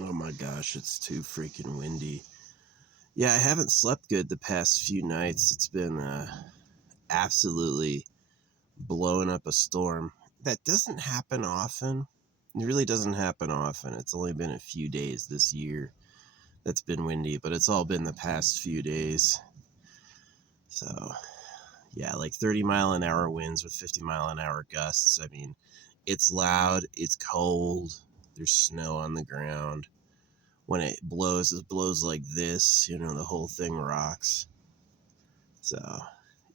Oh my gosh, it's too freaking windy. Yeah, I haven't slept good the past few nights. It's been absolutely blowing up a storm. That doesn't happen often. It really doesn't happen often. It's only been a few days this year that's been windy, but it's all been the past few days. So, yeah, like 30-mile-an-hour winds with 50-mile-an-hour gusts. I mean, it's loud, it's cold, there's snow on the ground. When it blows like this, the whole thing rocks. So,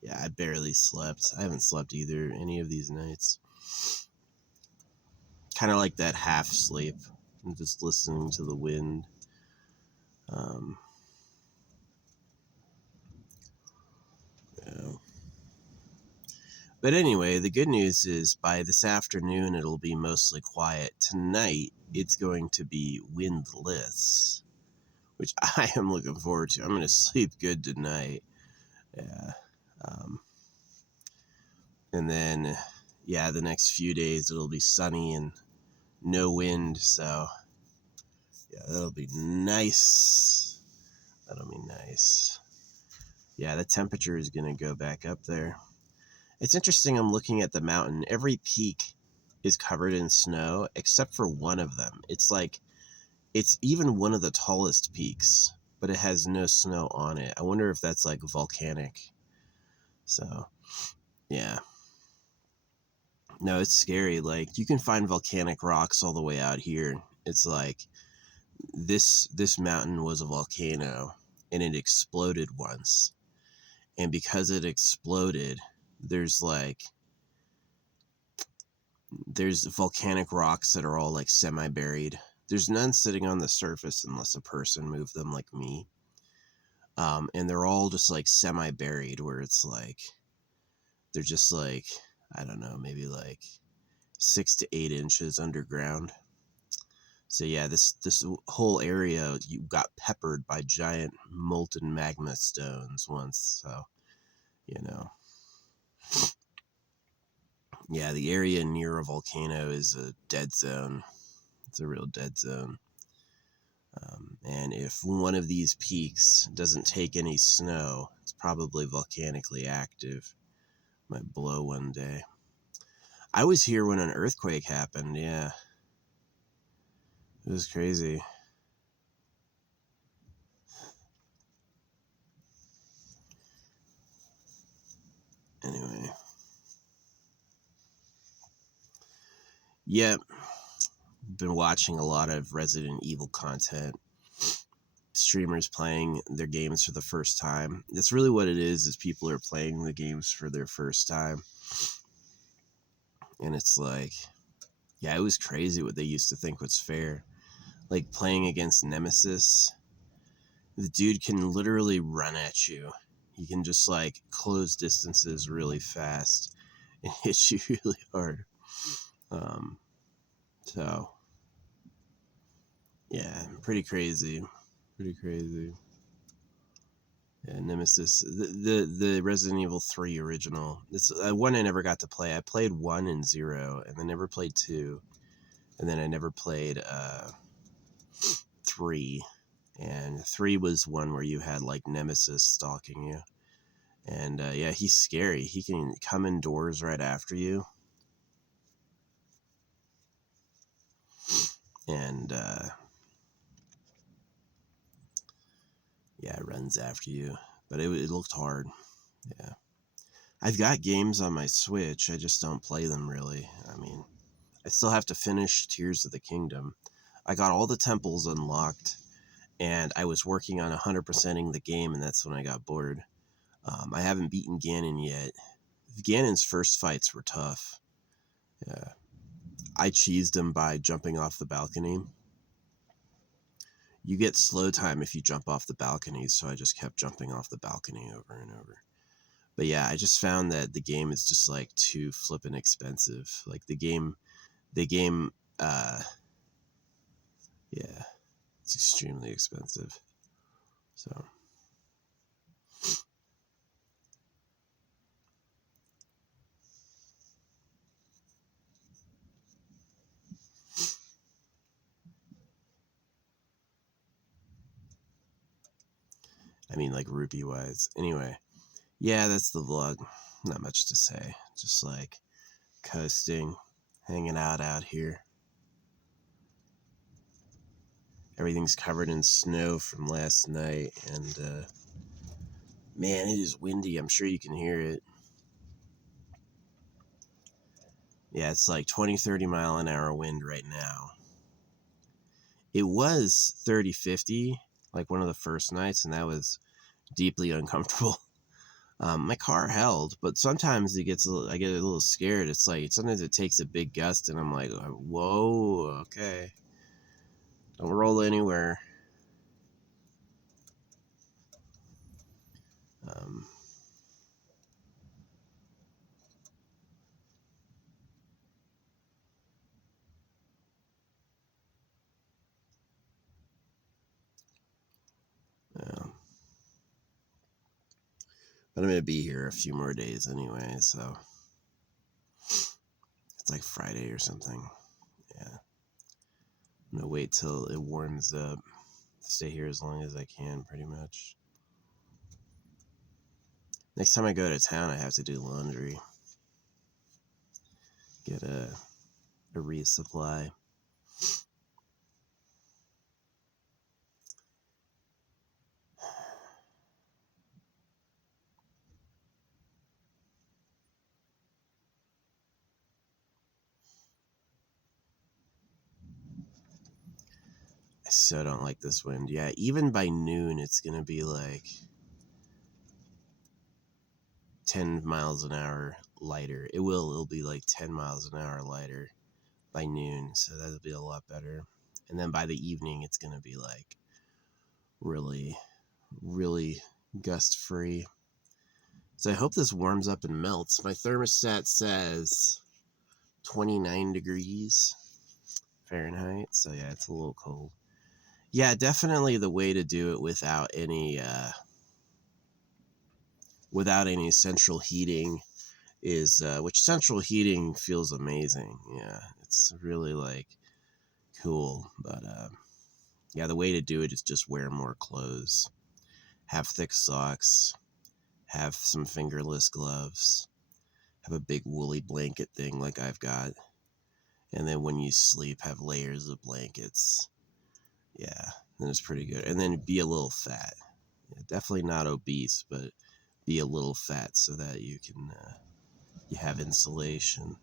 yeah, I barely slept. I haven't slept either any of these nights. Kind of like that half sleep. I'm just listening to the wind. Yeah. But anyway, the good news is by this afternoon, it'll be mostly quiet. Tonight, it's going to be windless, which I am looking forward to. I'm going to sleep good tonight. Yeah. And then, yeah, the next few days, it'll be sunny and no wind. So, yeah, that'll be nice. That'll be nice. Yeah, the temperature is going to go back up there. It's interesting. I'm looking at the mountain. Every peak is covered in snow except for one of them. It's like, it's even one of the tallest peaks, but it has no snow on it. I wonder if that's like volcanic. So, yeah. No, it's scary. Like, you can find volcanic rocks all the way out here. It's like this mountain was a volcano and it exploded once. And because it exploded, there's volcanic rocks that are all like semi-buried. There's none sitting on the surface unless a person moved them like me. And they're all just like semi-buried, where it's like they're just like, I don't know, maybe like 6 to 8 inches underground. So yeah, this whole area, you got peppered by giant molten magma stones once. So, you know, yeah, the area near a volcano is a dead zone. It's a real dead zone. And if one of these peaks doesn't take any snow, it's probably volcanically active. Might blow one day. I was here when an earthquake happened. Yeah, it was crazy. Anyway, yeah, been watching a lot of Resident Evil content. Streamers playing their games for the first time. That's really what it is people are playing the games for their first time. And it's like, yeah, it was crazy what they used to think was fair. Like playing against Nemesis, the dude can literally run at you. He can just like close distances really fast and hit you really hard. So yeah, pretty crazy. Pretty crazy. Yeah, Nemesis, the Resident Evil 3 original. It's one I never got to play. I played 1 and 0, and I never played 2, and then I never played 3. And 3 was one where you had like Nemesis stalking you, and yeah, he's scary. He can come indoors right after you, and yeah, runs after you. But it looked hard. Yeah. I've got games on my Switch. I just don't play them really. I mean, I still have to finish Tears of the Kingdom. I got all the temples unlocked, and I was working on 100%ing the game, and that's when I got bored. I haven't beaten Ganon yet. Ganon's first fights were tough. Yeah. I cheesed him by jumping off the balcony. You get slow time if you jump off the balcony, so I just kept jumping off the balcony over and over. But yeah, I just found that the game is just like too flippin' expensive. Like the game, uh, yeah, it's extremely expensive. So I mean, like rupee wise. Anyway, yeah, that's the vlog. Not much to say. Just like coasting, hanging out here. Everything's covered in snow from last night, and man, it is windy. I'm sure you can hear it. Yeah, it's like 20, 30 mile an hour wind right now. It was 30, 50, like one of the first nights, and that was deeply uncomfortable. My car held, but sometimes I get a little scared. It's like sometimes it takes a big gust, and I'm like, whoa, okay, don't roll anywhere. Um, yeah. But I'm gonna be here a few more days anyway, so it's like Friday or something. Yeah, I'm gonna wait till it warms up. Stay here as long as I can, pretty much. Next time I go to town, I have to do laundry. Get a resupply. I so don't like this wind. Yeah, even by noon, it's gonna be like 10 miles an hour lighter. It'll be like 10 miles an hour lighter by noon, so that'll be a lot better. And then by the evening, it's gonna be like really, really gust free. So I hope this warms up and melts. My thermostat says 29 degrees Fahrenheit, so yeah, it's a little cold. Yeah, definitely the way to do it without any central heating is which central heating feels amazing. Yeah, it's really like cool, but yeah, the way to do it is just wear more clothes, have thick socks, have some fingerless gloves, have a big woolly blanket thing like I've got, and then when you sleep, have layers of blankets. Yeah, then it's pretty good. And then be a little fat. Yeah, definitely not obese, but be a little fat so that you can you have insulation.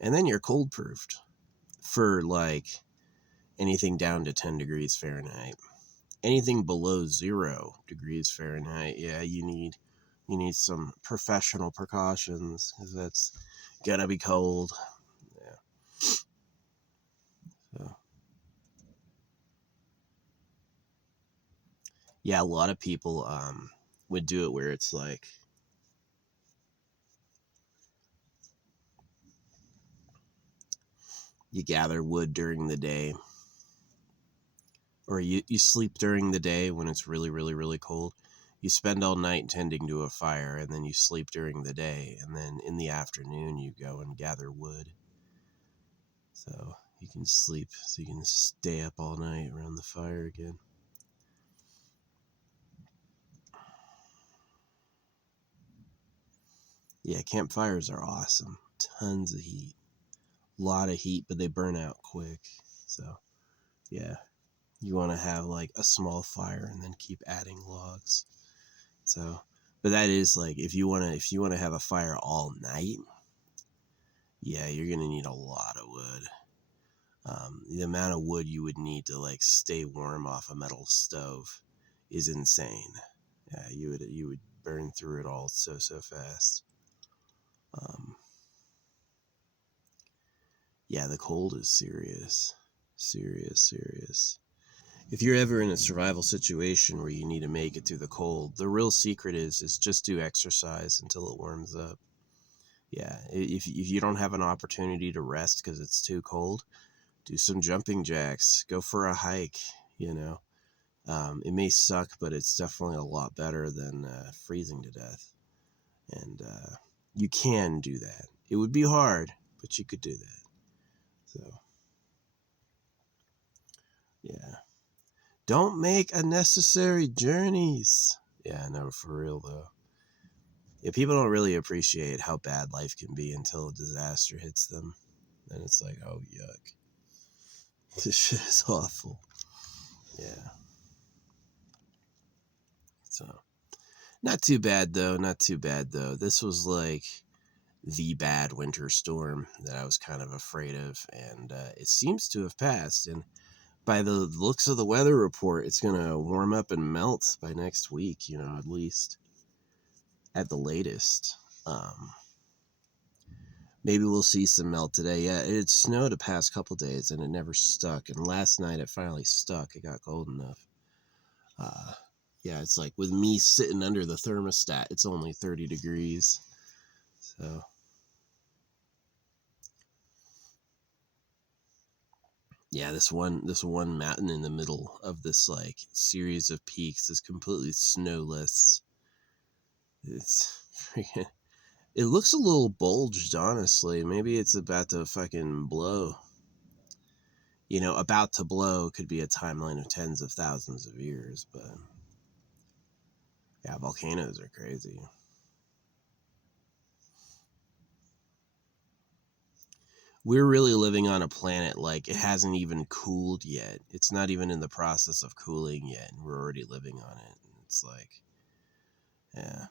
And then you're cold proofed for like anything down to 10 degrees Fahrenheit. Anything below 0 degrees Fahrenheit, yeah, you need some professional precautions because that's gonna be cold. Yeah. So yeah, a lot of people would do it where it's like you gather wood during the day, or you sleep during the day when it's really, really, really cold. You spend all night tending to a fire, and then you sleep during the day, and then in the afternoon you go and gather wood. So you can sleep, so you can stay up all night around the fire again. Yeah, campfires are awesome. Tons of heat. A lot of heat, but they burn out quick. So, yeah. You want to have like a small fire and then keep adding logs. So, but that is like if you want to have a fire all night, yeah, you're going to need a lot of wood. The amount of wood you would need to like stay warm off a metal stove is insane. Yeah, you would burn through it all so fast. Yeah, the cold is serious. Serious. If you're ever in a survival situation where you need to make it through the cold, the real secret is just do exercise until it warms up. Yeah, if you don't have an opportunity to rest because it's too cold, do some jumping jacks. Go for a hike, you know. It may suck, but it's definitely a lot better than freezing to death. And you can do that. It would be hard, but you could do that. So, yeah. Don't make unnecessary journeys. Yeah, no, for real though. Yeah, people don't really appreciate how bad life can be until a disaster hits them. Then it's like, oh, yuck. This shit is awful. Yeah. So, not too bad though. Not too bad though. This was like the bad winter storm that I was kind of afraid of, and it seems to have passed. And by the looks of the weather report, it's going to warm up and melt by next week, at least at the latest. Maybe we'll see some melt today. Yeah, it snowed the past couple days and it never stuck. And last night it finally stuck. It got cold enough. Yeah, it's like with me sitting under the thermostat, it's only 30 degrees. So, yeah, this one mountain in the middle of this like series of peaks is completely snowless. It's freaking. It looks a little bulged, honestly. Maybe it's about to fucking blow. About to blow could be a timeline of tens of thousands of years, but yeah, volcanoes are crazy. We're really living on a planet like it hasn't even cooled yet. It's not even in the process of cooling yet, and we're already living on it. It's like, yeah.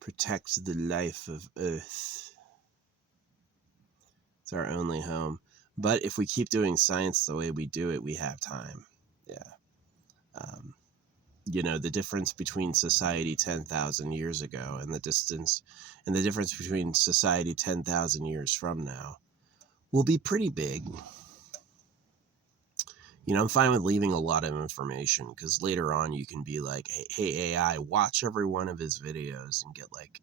Protect the life of Earth. It's our only home. But if we keep doing science the way we do it, we have time. Yeah. The difference between society 10,000 years ago and the difference between society 10,000 years from now will be pretty big. I'm fine with leaving a lot of information because later on you can be like, hey, AI, watch every one of his videos and get like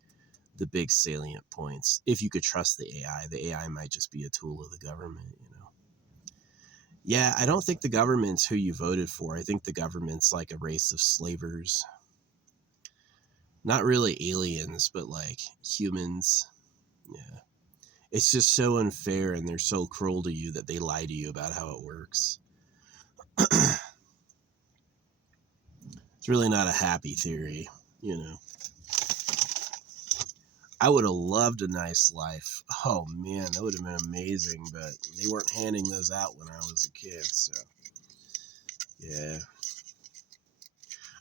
the big salient points. If you could trust the AI might just be a tool of the government. Yeah, I don't think the government's who you voted for. I think the government's like a race of slavers. Not really aliens, but like humans. Yeah. It's just so unfair and they're so cruel to you that they lie to you about how it works. It's really not a happy theory, I would have loved a nice life. Oh man, that would have been amazing, but they weren't handing those out when I was a kid, so yeah.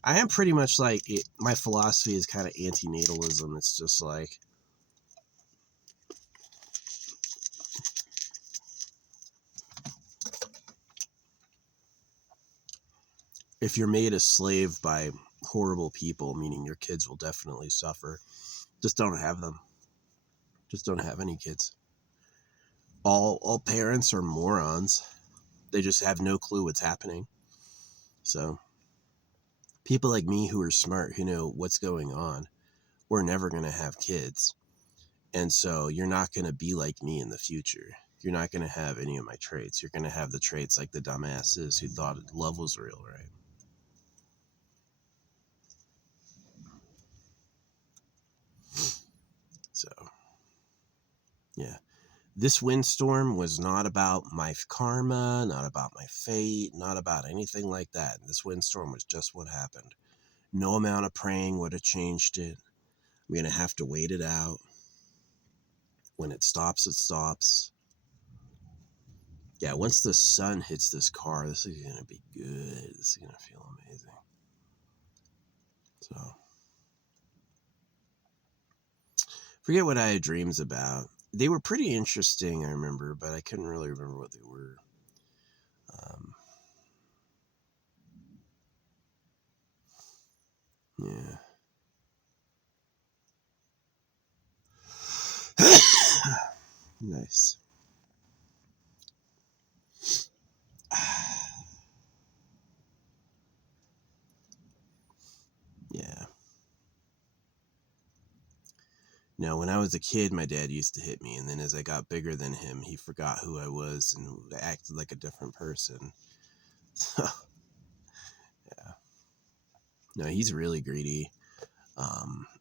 I am pretty much like it. My philosophy is kind of antinatalism. It's just like, if you're made a slave by horrible people, meaning your kids will definitely suffer, just don't have them. Just don't have any kids. All parents are morons. They just have no clue what's happening. So people like me who are smart, who know what's going on, we're never going to have kids. And so you're not going to be like me in the future. You're not going to have any of my traits. You're going to have the traits like the dumbasses who thought love was real, right? So, yeah. This windstorm was not about my karma, not about my fate, not about anything like that. This windstorm was just what happened. No amount of praying would have changed it. I'm going to have to wait it out. When it stops, it stops. Yeah, once the sun hits this car, this is going to be good. This is going to feel amazing. So, forget what I had dreams about. They were pretty interesting, I remember, but I couldn't really remember what they were. Yeah. Nice. Yeah. Now, when I was a kid, my dad used to hit me, and then as I got bigger than him, he forgot who I was and acted like a different person. So, yeah. No, he's really greedy.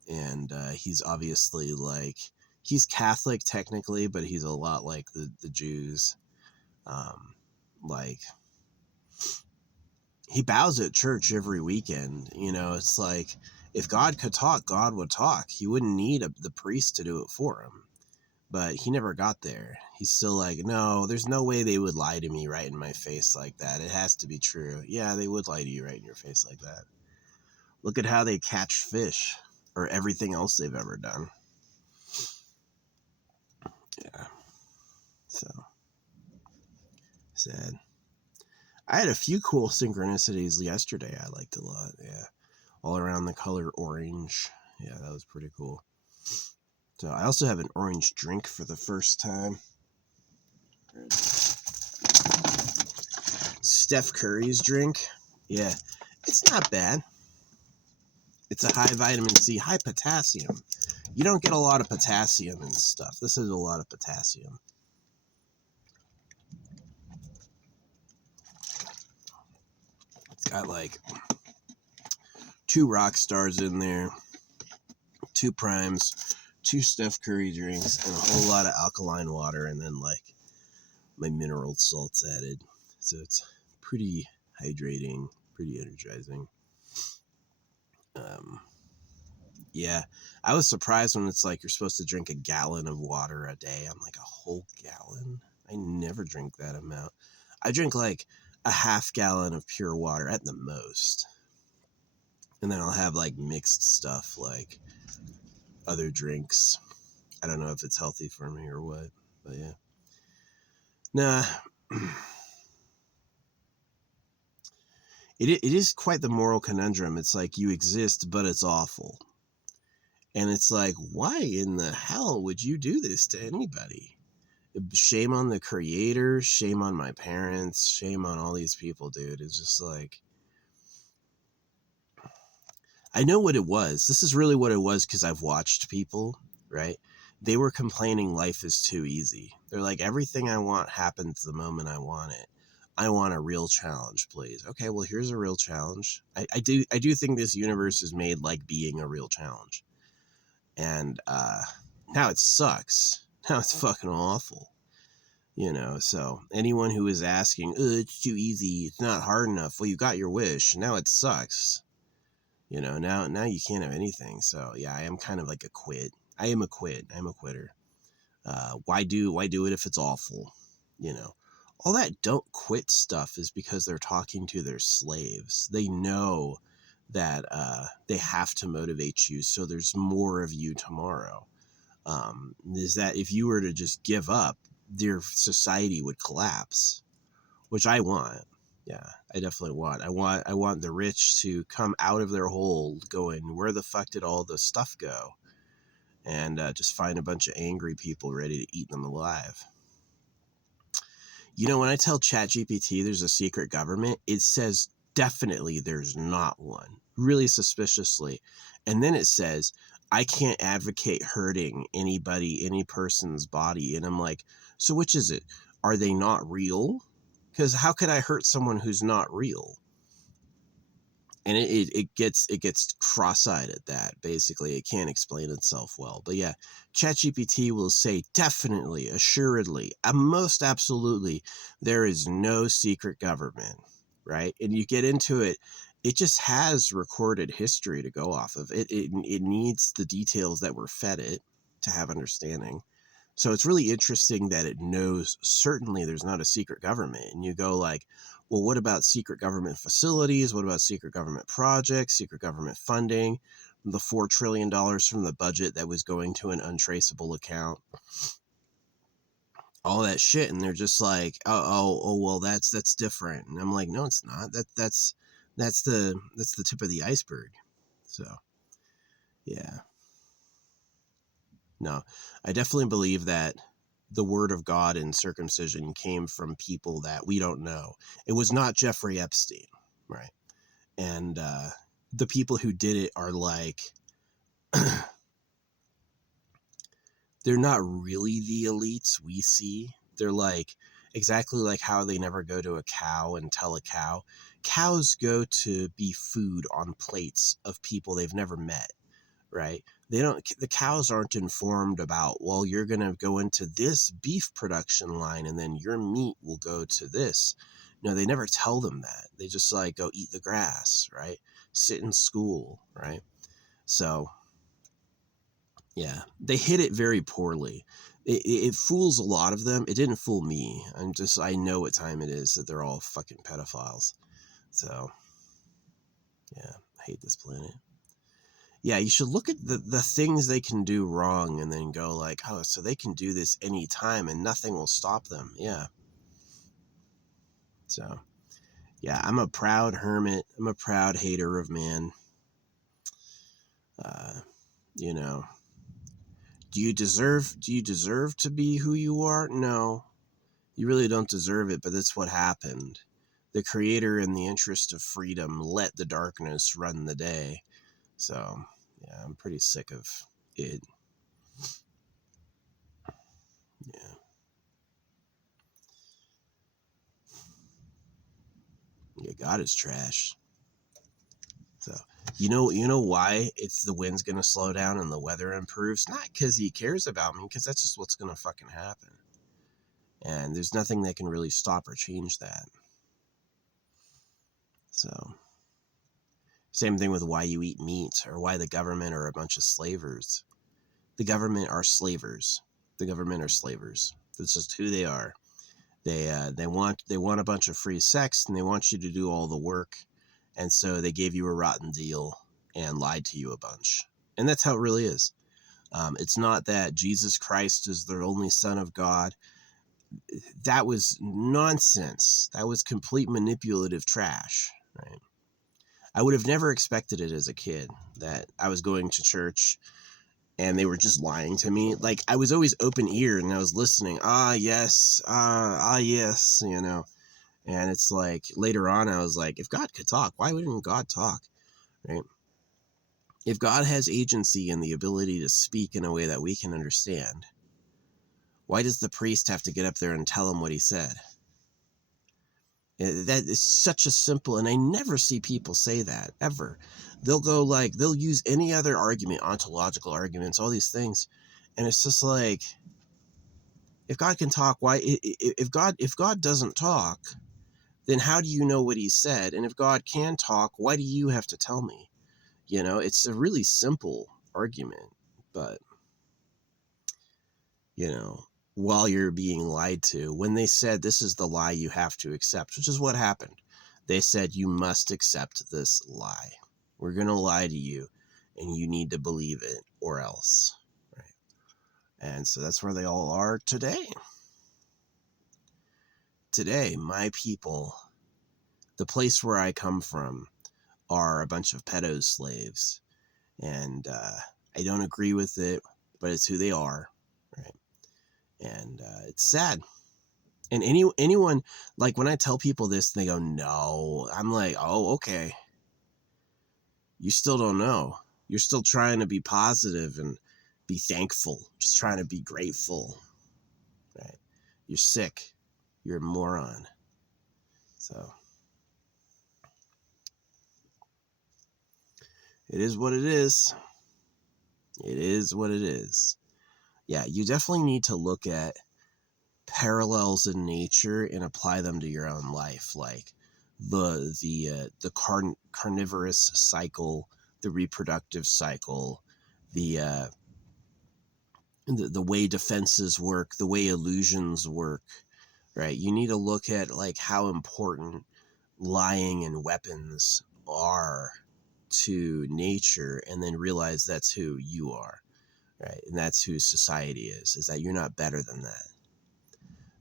And he's obviously like, he's Catholic technically, but he's a lot like the Jews. Like, he bows at church every weekend. You know, it's like, if God could talk, God would talk. He wouldn't need the priest to do it for him. But he never got there. He's still like, no, there's no way they would lie to me right in my face like that. It has to be true. Yeah, they would lie to you right in your face like that. Look at how they catch fish, or everything else they've ever done. Yeah. So sad. I had a few cool synchronicities yesterday I liked a lot. Yeah. All around the color orange. Yeah, that was pretty cool. So I also have an orange drink for the first time. Steph Curry's drink. Yeah, it's not bad. It's a high vitamin C, high potassium. You don't get a lot of potassium and stuff. This is a lot of potassium. It's got like 2 rock stars in there, 2 primes, 2 Steph Curry drinks, and a whole lot of alkaline water, and then like my mineral salts added. So it's pretty hydrating, pretty energizing. Yeah, I was surprised when it's like you're supposed to drink a gallon of water a day. I'm like, a whole gallon? I never drink that amount. I drink like a half gallon of pure water at the most. And then I'll have like mixed stuff, like other drinks. I don't know if it's healthy for me or what, but yeah. Nah. It is quite the moral conundrum. It's like you exist, but it's awful. And it's like, why in the hell would you do this to anybody? Shame on the creator, shame on my parents, shame on all these people, dude. It's just like, I know what it was. This is really what it was, because I've watched people, right? They were complaining life is too easy. They're like, everything I want happens the moment I want it. I want a real challenge, please. Okay, well, here's a real challenge. I do think this universe is made like being a real challenge. And now it sucks. Now it's fucking awful. You know, so anyone who is asking, it's too easy, it's not hard enough, well, you got your wish. Now it sucks. You know, now you can't have anything. So yeah, I am kind of like a quit. I am a quit. I'm a quitter. Why do it if it's awful? You know, all that don't quit stuff is because they're talking to their slaves. They know that they have to motivate you, so there's more of you tomorrow. Is that if you were to just give up, their society would collapse, which I want. Yeah, I definitely want. I want the rich to come out of their hole going, where the fuck did all the stuff go? And just find a bunch of angry people ready to eat them alive. You know, when I tell ChatGPT there's a secret government, it says definitely there's not one, really suspiciously. And then it says, I can't advocate hurting anybody, any person's body. And I'm like, so which is it? Are they not real? Because how could I hurt someone who's not real? And it gets cross-eyed at that. Basically, it can't explain itself well. But yeah, ChatGPT will say definitely, assuredly, most absolutely, there is no secret government, right? And you get into it, it just has recorded history to go off of. It needs the details that were fed it to have understanding. So it's really interesting that it knows certainly there's not a secret government. And you go like, well, what about secret government facilities? What about secret government projects, secret government funding, the $4 trillion from the budget that was going to an untraceable account? All that shit. And they're just like, oh, well, that's different. And I'm like, no, it's not. That's the tip of the iceberg. So, yeah. No, I definitely believe that the word of God in circumcision came from people that we don't know. It was not Jeffrey Epstein, right? And the people who did it are like, they're not really the elites we see. They're like exactly like how they never go to a cow and tell a cow. Cows go to be food on plates of people they've never met, right? The cows aren't informed about, well, you're going to go into this beef production line and then your meat will go to this. No, they never tell them that. They just like go eat the grass, right? Sit in school, right? So yeah, they hit it very poorly. It fools a lot of them. It didn't fool me. I know what time it is, that they're all fucking pedophiles. So yeah, I hate this planet. Yeah, you should look at the things they can do wrong and then go like, oh, so they can do this anytime and nothing will stop them. Yeah. So yeah, I'm a proud hermit. I'm a proud hater of man. You know, do you deserve to be who you are? No, you really don't deserve it, but that's what happened. The creator, in the interest of freedom, let the darkness run the day. So yeah, I'm pretty sick of it. Yeah. Yeah, God is trash. So you know why it's the wind's gonna slow down and the weather improves? Not because he cares about me, because that's just what's gonna fucking happen. And there's nothing that can really stop or change that. So same thing with why you eat meat, or why the government are a bunch of slavers. The government are slavers. The government are slavers. That's just who they are. They want a bunch of free sex, and they want you to do all the work, and so they gave you a rotten deal and lied to you a bunch. And that's how it really is. It's not that Jesus Christ is the only Son of God. That was nonsense. That was complete manipulative trash, right? I would have never expected it as a kid, that I was going to church and they were just lying to me. Like, I was always open eared and I was listening. Yes, yes, you know. And it's like later on I was like, if God could talk, why wouldn't God talk, right? If God has agency and the ability to speak in a way that we can understand, why does the priest have to get up there and tell him what he said? That is such a simple, and I never see people say that, ever. They'll use any other argument, ontological arguments, all these things, and it's just like, if God can talk, why? If God doesn't talk, then how do you know what he said? And if God can talk, why do you have to tell me? You know, it's a really simple argument, but you know, while you're being lied to, when they said this is the lie you have to accept, which is what happened. They said you must accept this lie. We're going to lie to you and you need to believe it or else. Right? And so that's where they all are today. Today, my people, the place where I come from, are a bunch of pedo slaves. And I don't agree with it, but it's who they are. Right? And it's sad. And anyone, like, when I tell people this, they go, no. I'm like, oh, okay. You still don't know. You're still trying to be positive and be thankful. Just trying to be grateful. Right? You're sick. You're a moron. So it is what it is. It is what it is. Yeah, you definitely need to look at parallels in nature and apply them to your own life, like the carnivorous cycle, the reproductive cycle, the way defenses work, the way illusions work, right? You need to look at like how important lying and weapons are to nature, and then realize that's who you are, right? And that's who society is that you're not better than that.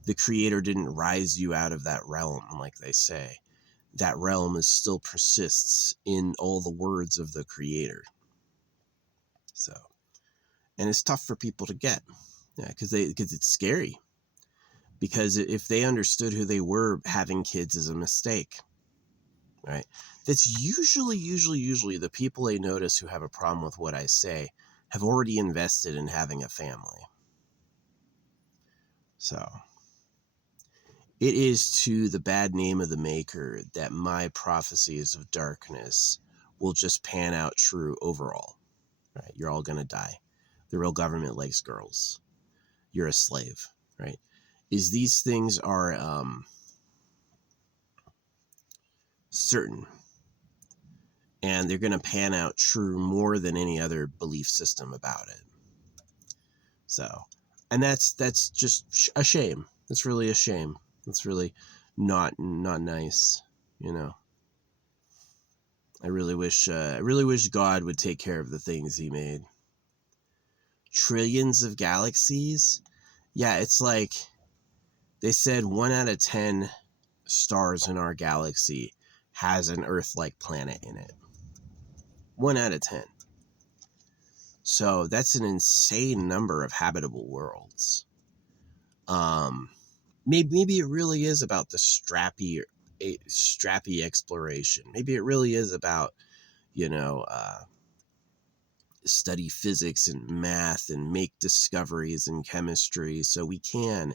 The creator didn't rise you out of that realm, like they say. That realm is still persists in all the words of the creator. So, and it's tough for people to get, yeah, because it's scary. Because if they understood who they were, having kids is a mistake, right? That's usually the people I notice who have a problem with what I say have already invested in having a family. So it is to the bad name of the maker that my prophecies of darkness will just pan out true overall, right? You're all going to die. The real government likes girls. You're a slave, right? Is these things are certain. And they're going to pan out true more than any other belief system about it. So, and that's just a shame. It's really a shame. It's really not nice, you know. I really wish God would take care of the things he made. Trillions of galaxies? Yeah, it's like they said 1 out of 10 stars in our galaxy has an Earth-like planet in it. 1 out of 10. So that's an insane number of habitable worlds. Maybe it really is about the strappy exploration. Maybe it really is about, study physics and math and make discoveries in chemistry so we can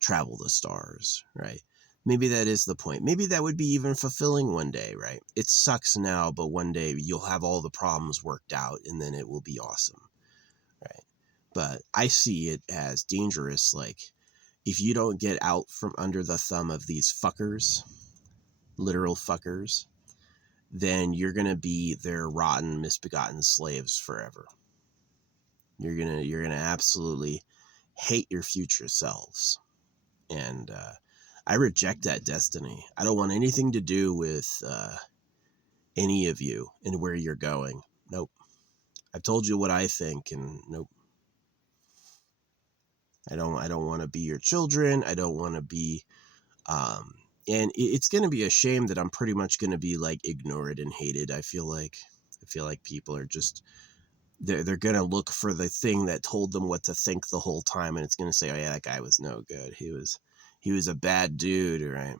travel the stars, right? Maybe that is the point. Maybe that would be even fulfilling one day, right? It sucks now, but one day you'll have all the problems worked out and then it will be awesome, right? But I see it as dangerous. Like, if you don't get out from under the thumb of these fuckers, literal fuckers, then you're going to be their rotten, misbegotten slaves forever. You're going to absolutely hate your future selves. And I reject that destiny. I don't want anything to do with any of you and where you're going. Nope. I've told you what I think, and nope. I don't want to be your children. I don't want to be and it's going to be a shame that I'm pretty much going to be like ignored and hated. I feel like people are just they're going to look for the thing that told them what to think the whole time, and it's going to say, "Oh yeah, that guy was no good. He was a bad dude," right?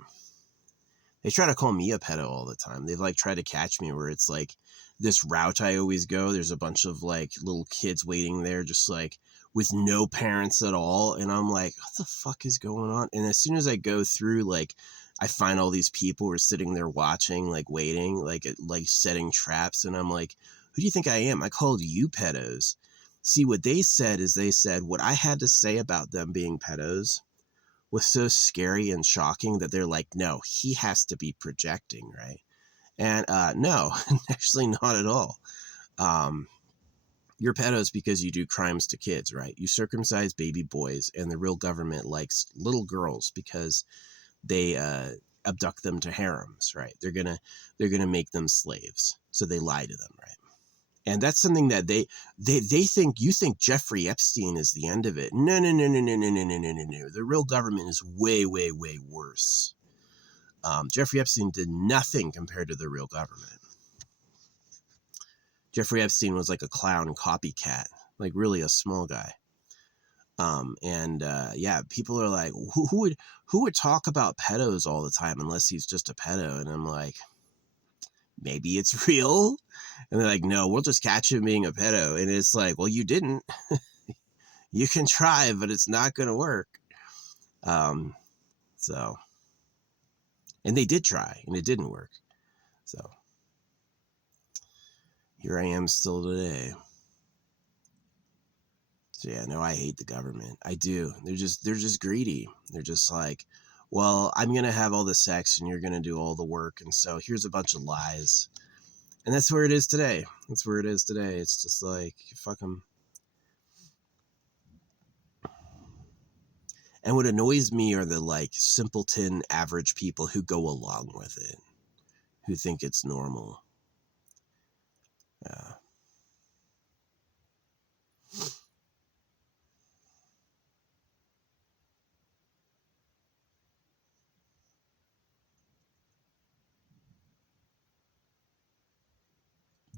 They try to call me a pedo all the time. They've like tried to catch me where it's like this route I always go. There's a bunch of like little kids waiting there, just like with no parents at all. And I'm like, what the fuck is going on? And as soon as I go through, like, I find all these people who are sitting there watching, like waiting, like setting traps. And I'm like, who do you think I am? I called you pedos. See, what they said is they said what I had to say about them being pedos was so scary and shocking that they're like, no, he has to be projecting, right? And no, actually not at all. You're pedos because you do crimes to kids, right? You circumcise baby boys, and the real government likes little girls because they abduct them to harems, right? They're gonna make them slaves, so they lie to them, right? And that's something that they think. You think Jeffrey Epstein is the end of it. No. The real government is way, way, way worse. Jeffrey Epstein did nothing compared to the real government. Jeffrey Epstein was like a clown copycat, like really a small guy. Yeah, people are like, who would talk about pedos all the time unless he's just a pedo? And I'm like, maybe it's real. And they're like, no, we'll just catch him being a pedo. And it's like, well, you didn't. You can try, but it's not going to work. So, and they did try, and it didn't work. So, here I am still today. So yeah, no, I hate the government. I do. They're just greedy. They're just like, well, I'm going to have all the sex and you're going to do all the work. And so here's a bunch of lies. And that's where it is today. That's where it is today. It's just like, fuck them. And what annoys me are the like simpleton average people who go along with it, who think it's normal. Yeah.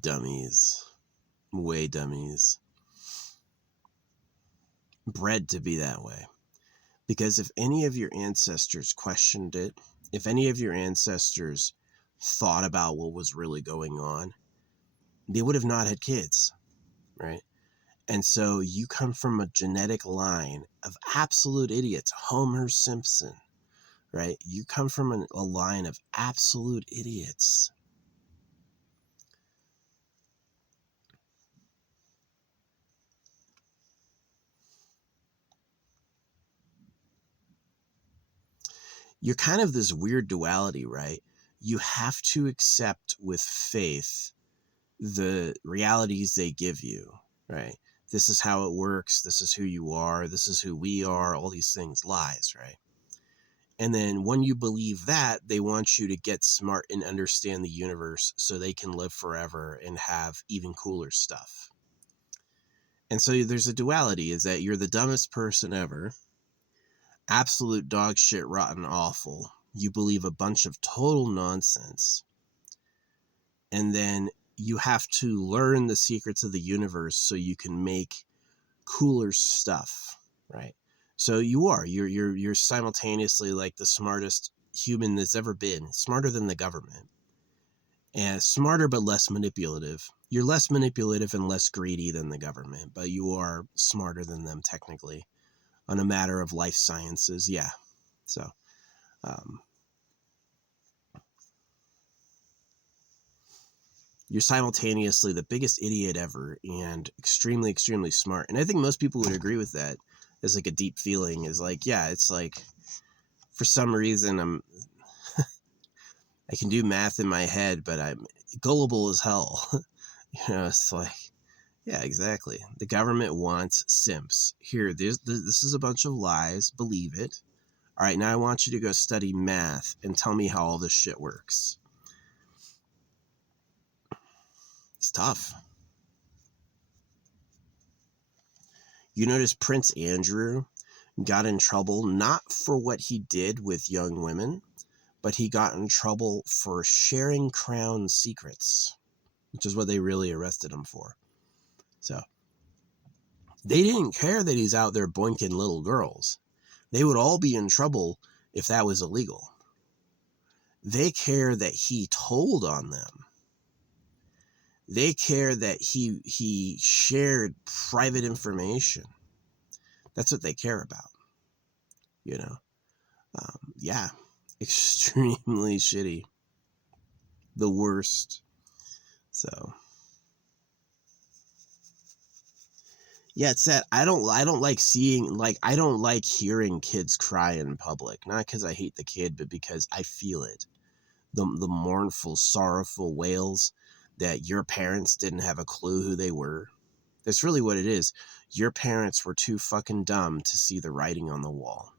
Dummies. Way dummies. Bred to be that way. Because if any of your ancestors questioned it, if any of your ancestors thought about what was really going on, they would have not had kids, right? And so you come from a genetic line of absolute idiots. Homer Simpson, right? You come from a line of absolute idiots. You're kind of this weird duality, right? you have to accept with faith the realities they give you, right? This is how it works. This is who you are. This is who we are. All these things, lies, right? And then when you believe that, they want you to get smart and understand the universe so they can live forever and have even cooler stuff. And so there's a duality, is that you're the dumbest person ever, absolute dog shit, rotten, awful. You believe a bunch of total nonsense. And then you have to learn the secrets of the universe so you can make cooler stuff, right? So you're simultaneously like the smartest human that's ever been, smarter than the government, and smarter but less manipulative. You're less manipulative and less greedy than the government, but you are smarter than them technically on a matter of life sciences. Yeah. So, you're simultaneously the biggest idiot ever and extremely, extremely smart. And I think most people would agree with that as like a deep feeling, is like, yeah, it's like, for some reason, I can do math in my head, but I'm gullible as hell. It's like, yeah, exactly. The government wants simps. Here, this is a bunch of lies. Believe it. All right, now I want you to go study math and tell me how all this shit works. It's tough. You notice Prince Andrew got in trouble not for what he did with young women, but he got in trouble for sharing crown secrets, which is what they really arrested him for. So they didn't care that he's out there boinking little girls. They would all be in trouble if that was illegal. They care that he told on them. They care that he shared private information. That's what they care about. Yeah, extremely shitty. The worst. So, yeah, it's that I don't like seeing, like, I don't like hearing kids cry in public. Not because I hate the kid, but because I feel it. The mournful, sorrowful wails that your parents didn't have a clue who they were. That's really what it is. Your parents were too fucking dumb to see the writing on the wall.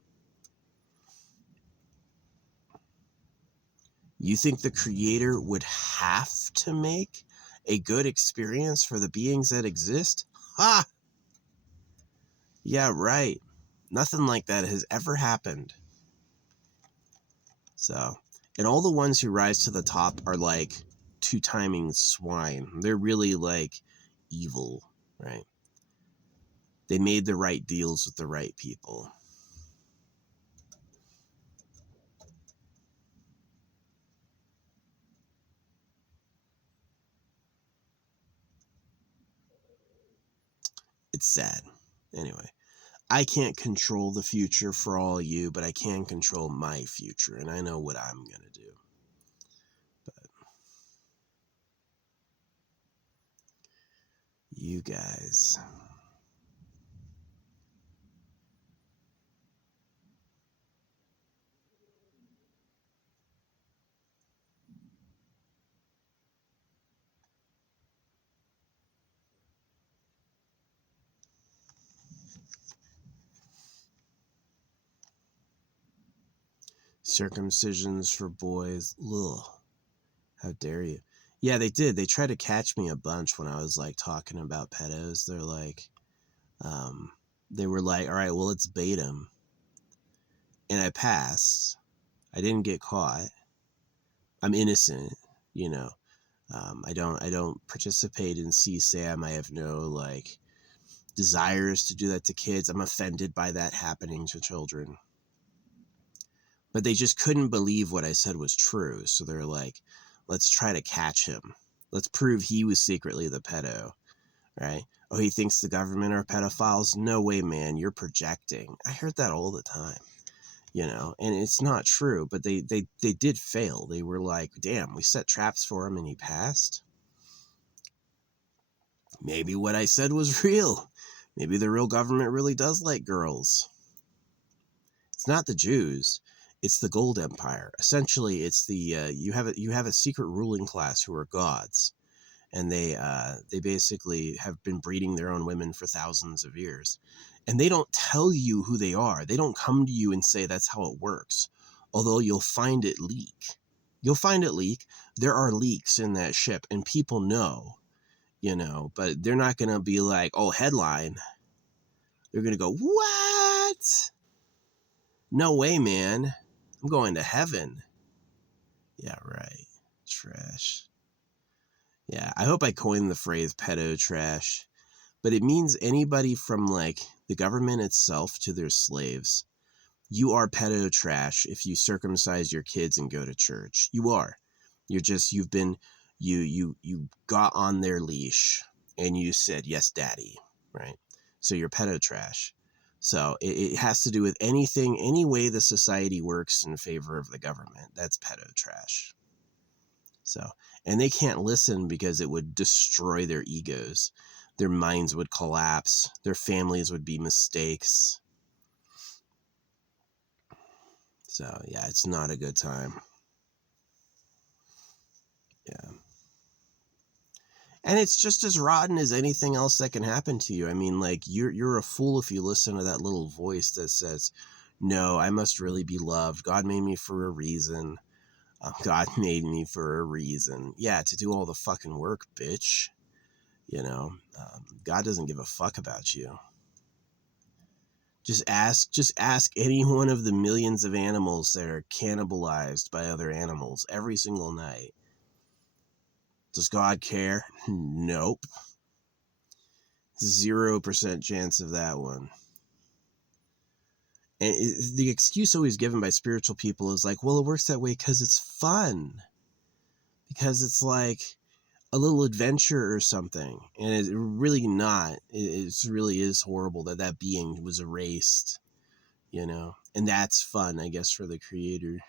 You think the creator would have to make a good experience for the beings that exist? Ha! Yeah, right. Nothing like that has ever happened. So, and all the ones who rise to the top are like two-timing swine. They're really like evil, right? They made the right deals with the right people. It's sad. Anyway, I can't control the future for all you, but I can control my future, and I know what I'm going to do. But you guys... Circumcisions for boys. Ugh. How dare you? Yeah, they did. They tried to catch me a bunch when I was like talking about pedos. They're like, they were like, all right, well, let's bait them. And I passed. I didn't get caught. I'm innocent, you know. I don't participate in CSAM. I have no like desires to do that to kids. I'm offended by that happening to children. But they just couldn't believe what I said was true. So they're like, let's try to catch him. Let's prove he was secretly the pedo, right? Oh, he thinks the government are pedophiles? No way, man. You're projecting. I heard that all the time, and it's not true, but they did fail. They were like, damn, we set traps for him and he passed. Maybe what I said was real. Maybe the real government really does like girls. It's not the Jews. It's the gold empire. Essentially, it's the you have a secret ruling class who are gods, and they basically have been breeding their own women for thousands of years, and they don't tell you who they are. They don't come to you and say that's how it works, although you'll find it leak. You'll find it leak. There are leaks in that ship, and people know, but they're not going to be like, oh, headline. They're going to go, what? No way, man. I'm going to heaven. Yeah, right. Trash. Yeah, I hope I coined the phrase pedo trash, but it means anybody from like the government itself to their slaves. You are pedo trash if you circumcise your kids and go to church. You are. You've been, you got on their leash and you said, yes, daddy, right? So you're pedo trash. So it has to do with anything, any way the society works in favor of the government. That's pedo trash. So, and they can't listen because it would destroy their egos. Their minds would collapse. Their families would be mistakes. So, yeah, it's not a good time. Yeah. And it's just as rotten as anything else that can happen to you. I mean, like, you're a fool if you listen to that little voice that says, no, I must really be loved. God made me for a reason. God made me for a reason. Yeah, to do all the fucking work, bitch. God doesn't give a fuck about you. Just ask any one of the millions of animals that are cannibalized by other animals every single night. Does God care? Nope. 0% chance of that one. And the excuse always given by spiritual people is like, well, it works that way because it's fun. Because it's like a little adventure or something. And it's really not. It really is horrible that being was erased, And that's fun, I guess, for the creator.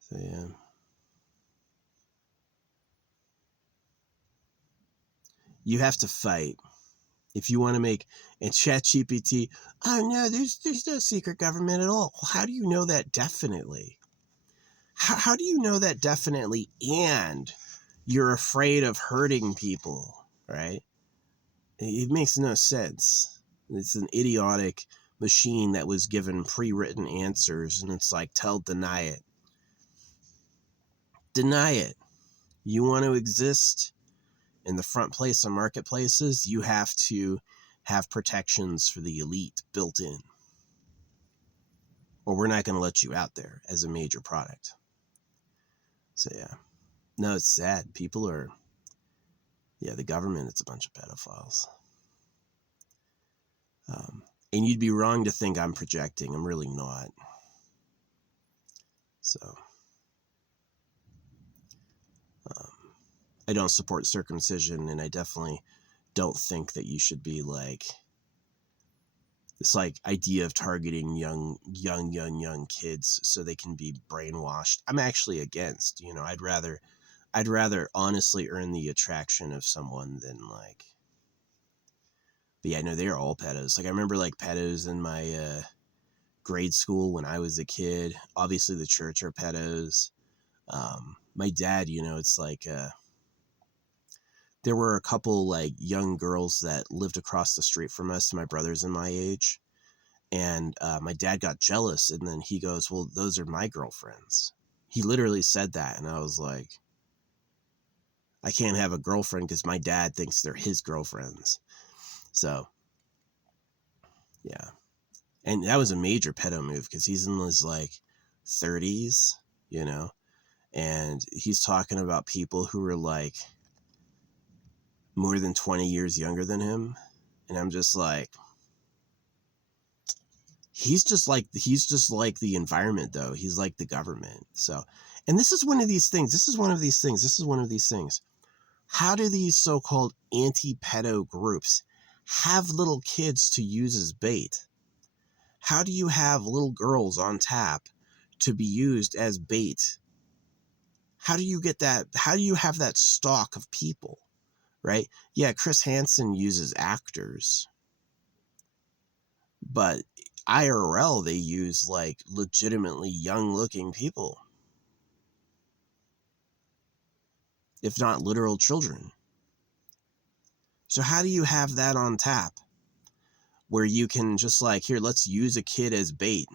So, yeah. You have to fight. If you want to make, and ChatGPT, oh no, there's no secret government at all. Well, how do you know that definitely? How do you know that definitely and you're afraid of hurting people, right? It makes no sense. It's an idiotic machine that was given pre-written answers, and it's like, deny it. Deny it. You want to exist in the front place of marketplaces, you have to have protections for the elite built in, or we're not going to let you out there as a major product. So, yeah. No, it's sad. People are, the government, it's a bunch of pedophiles. And you'd be wrong to think I'm projecting. I'm really not. So, I don't support circumcision, and I definitely don't think that you should be like, this like idea of targeting young kids so they can be brainwashed. I'm actually against, I'd rather honestly earn the attraction of someone than like, but yeah, no, they're all pedos. Like I remember like pedos in my grade school when I was a kid. Obviously the church are pedos. My dad, it's like, there were a couple like young girls that lived across the street from us, my brothers and my age. And my dad got jealous, and then he goes, well, those are my girlfriends. He literally said that, and I was like, I can't have a girlfriend because my dad thinks they're his girlfriends. So, yeah. And that was a major pedo move because he's in his, like, 30s, and he's talking about people who are, like, more than 20 years younger than him. And I'm just like, he's just like the environment, though. He's like the government. So, and this is one of these things. How do these so-called anti-pedo groups have little kids to use as bait? How do you have little girls on tap to be used as bait? How do you get that? How do you have that stock of people, right? Yeah, Chris Hansen uses actors, but IRL, they use like legitimately young looking people, if not literal children. So how do you have that on tap where you can just like, here, let's use a kid as bait?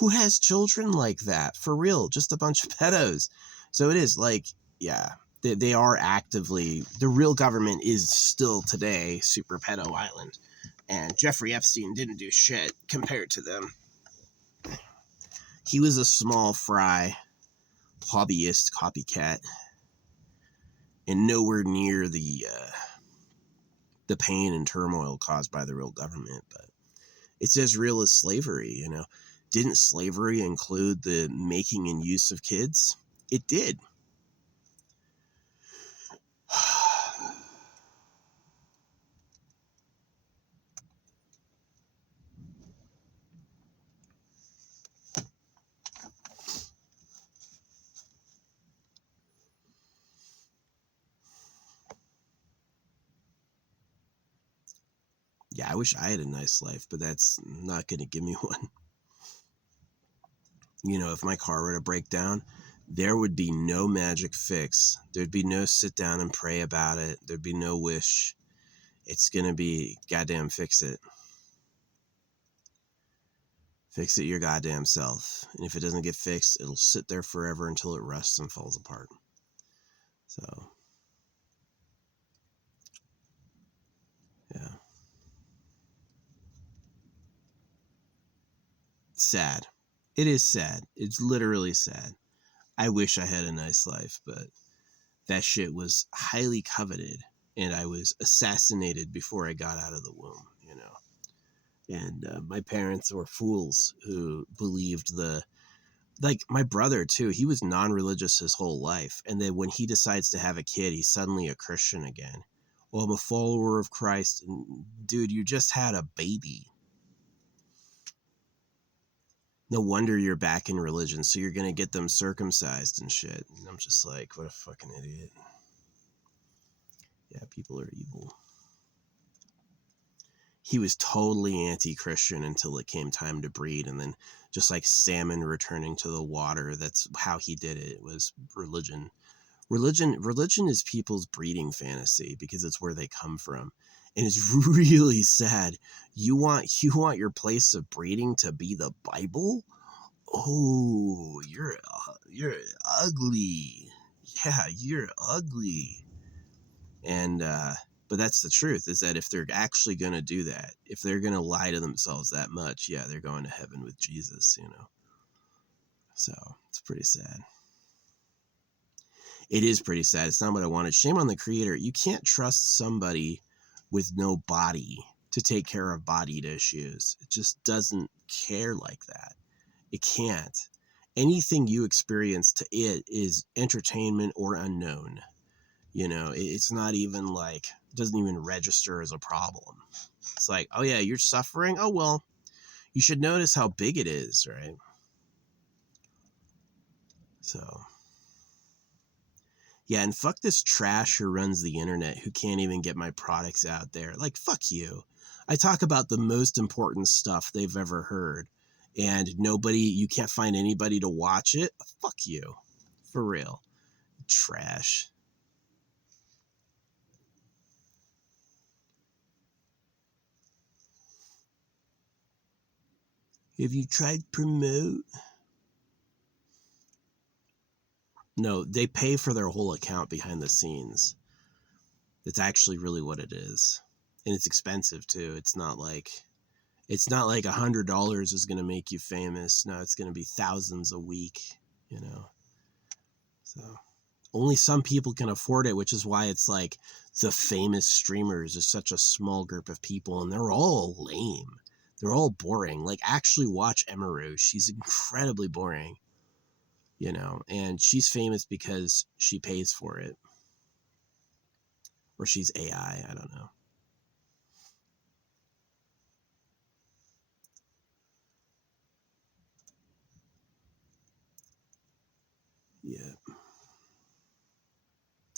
Who has children like that? For real, just a bunch of pedos. So it is like, yeah, they are actively, the real government is still today Super Pedo Island. And Jeffrey Epstein didn't do shit compared to them. He was a small fry, hobbyist, copycat, and nowhere near the pain and turmoil caused by the real government. But it's as real as slavery, you know. Didn't slavery include the making and use of kids? It did. Yeah, I wish I had a nice life, but that's not going to give me one. You know, if my car were to break down, there would be no magic fix. There'd be no sit down and pray about it. There'd be no wish. It's going to be goddamn fix it. Fix it your goddamn self. And if it doesn't get fixed, it'll sit there forever until it rusts and falls apart. So, yeah. Sad. It is sad. It's literally sad. I wish I had a nice life, but that shit was highly coveted, and I was assassinated before I got out of the womb, you know. And my parents were fools who believed like my brother too, he was non-religious his whole life, and then when he decides to have a kid, he's suddenly a Christian again. Well, I'm a follower of Christ. And, dude, you just had a baby. No wonder you're back in religion, so you're gonna get them circumcised and shit. And I'm just like, what a fucking idiot. Yeah, people are evil. He was totally anti-Christian until it came time to breed, and then just like salmon returning to the water, that's how he did it. It was religion. Religion is people's breeding fantasy because it's where they come from. And it's really sad. You want your place of breeding to be the Bible? Oh, you're ugly. Yeah, you're ugly. And but that's the truth, is that if they're actually going to do that, if they're going to lie to themselves that much, yeah, they're going to heaven with Jesus, you know. So, it's pretty sad. It is pretty sad. It's not what I wanted. Shame on the creator. You can't trust somebody with no body to take care of bodied issues. It just doesn't care like that. It can't. Anything you experience to it is entertainment or unknown. You know, it's not even like, it doesn't even register as a problem. It's like, oh yeah, you're suffering? Oh well, you should notice how big it is, right? So, yeah, and fuck this trash who runs the internet who can't even get my products out there. Like, fuck you. I talk about the most important stuff they've ever heard, and you can't find anybody to watch it? Fuck you. For real. Trash. Have you tried promote? No, they pay for their whole account behind the scenes. That's actually really what it is. And it's expensive too. It's not like $100 is going to make you famous. No, it's going to be thousands a week, you know. So only some people can afford it, which is why it's like the famous streamers is such a small group of people, and they're all lame. They're all boring. Like, actually watch Emaru. She's incredibly boring, you know, and she's famous because she pays for it. Or she's AI, I don't know. Yeah.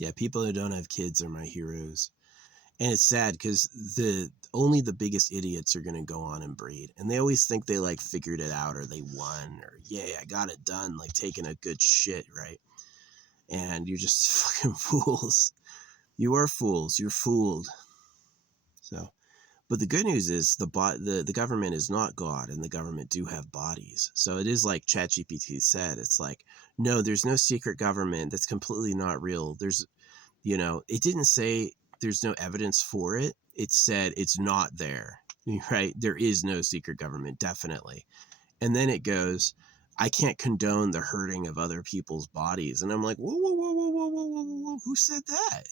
Yeah, people who don't have kids are my heroes. And it's sad because only the biggest idiots are going to go on and breed. And they always think they like figured it out or they won or, yay, I got it done, like taking a good shit, right? And you're just fucking fools. You are fools. You're fooled. So, but the good news is the government is not God, and the government do have bodies. So it is like ChatGPT said. It's like, no, there's no secret government. That's completely not real. There's, it didn't say there's no evidence for it. It said it's not there, right? There is no secret government, definitely. And then it goes, I can't condone the hurting of other people's bodies. And I'm like, whoa, whoa, whoa, whoa, whoa, whoa, whoa, whoa, who said that?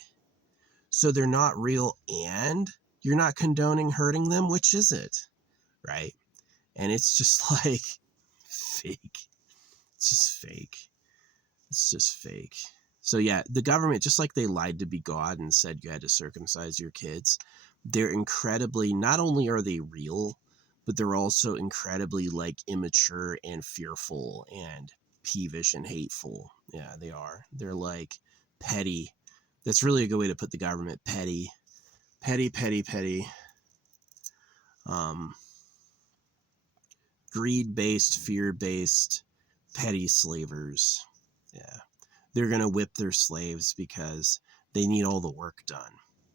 So they're not real and you're not condoning hurting them? Which is it? Right? And it's just like fake. It's just fake. It's just fake. So yeah, the government, just like they lied to be God and said you had to circumcise your kids, they're incredibly, not only are they real, but they're also incredibly like immature and fearful and peevish and hateful. Yeah, they are. They're like petty. That's really a good way to put the government. Petty. Petty, petty, petty. Greed-based, fear-based, petty slavers. Yeah. They're going to whip their slaves because they need all the work done.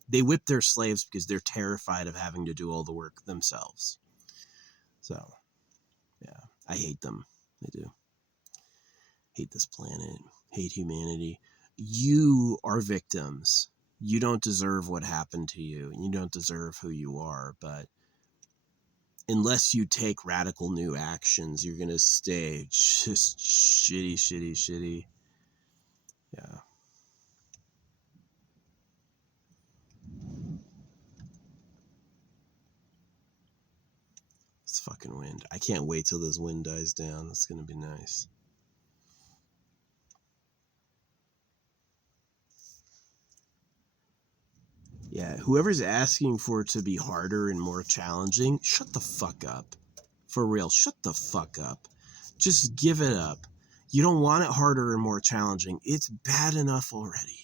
They whip their slaves because they're terrified of having to do all the work themselves. So, yeah, I hate them. I do. Hate this planet. Hate humanity. You are victims. You don't deserve what happened to you. You don't deserve who you are. But unless you take radical new actions, you're going to stay just shitty, shitty, shitty. Yeah. It's fucking wind. I can't wait till this wind dies down. That's going to be nice. Yeah, whoever's asking for it to be harder and more challenging, shut the fuck up. For real, shut the fuck up. Just give it up. You don't want it harder and more challenging. It's bad enough already.